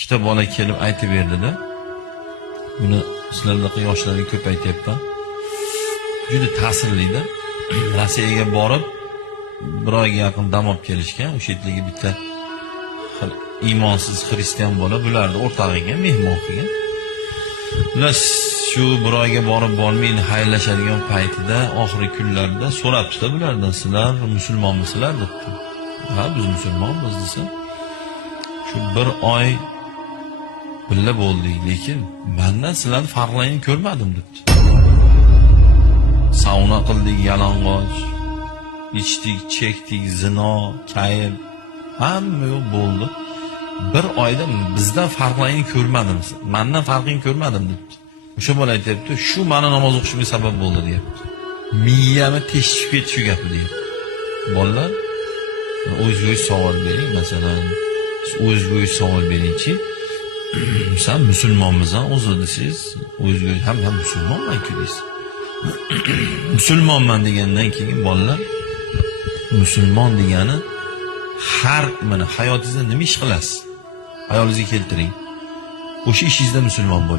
ikkita bola kelib aytib berdi-da. Buni sizlardaqa yoshlarga ko'p aytyapman. Juda ta'sirli-da. Rossiyaga borib, bir oyga yaqin dam olib kelishgan. O'sha yerdagi bitta iymonsiz xristian bola bularni o'rtog'iga mehmon qilgan. Ular shu bir oyga borib bormay xayrlashadigan paytida oxirgi kunlarda so'rabdi-da bulardan, sizlar musulmonmisizlar debdi. Ha, biz musulmonmiz desa. Shu bir oy birga bo'ldik, lekin mendan sizlarni farqlarini ko'rmadim debdi. Sauna qildik, yalang'och, ichdik, chekdik, zino, kayf, hamma yo'q bo'ldi. Bir oyda bizdan farqlarini ko'rmadim, mendan farqini ko'rmadim debdi. O'sha bola aytibdi, shu meni namoz o'qishimga sabab bo'ldi deyapti. Miyamni teshib ketdi shu gapi deyapti. Bolalar, o'z-o'zingiz savol bering, masalan, o'z-o'zingiz savol beringchi. Sen musulmonmisan, o'zi desiz, o'z-o'zingiz ham musulmonman-ku deysiz. Musulmonman degandan keyin bolalar, musulmon degani har mana hayotingizda nima ish qilasiz? Hayolingizga keltiring. O'sha ishingizda musulmon bo'ling.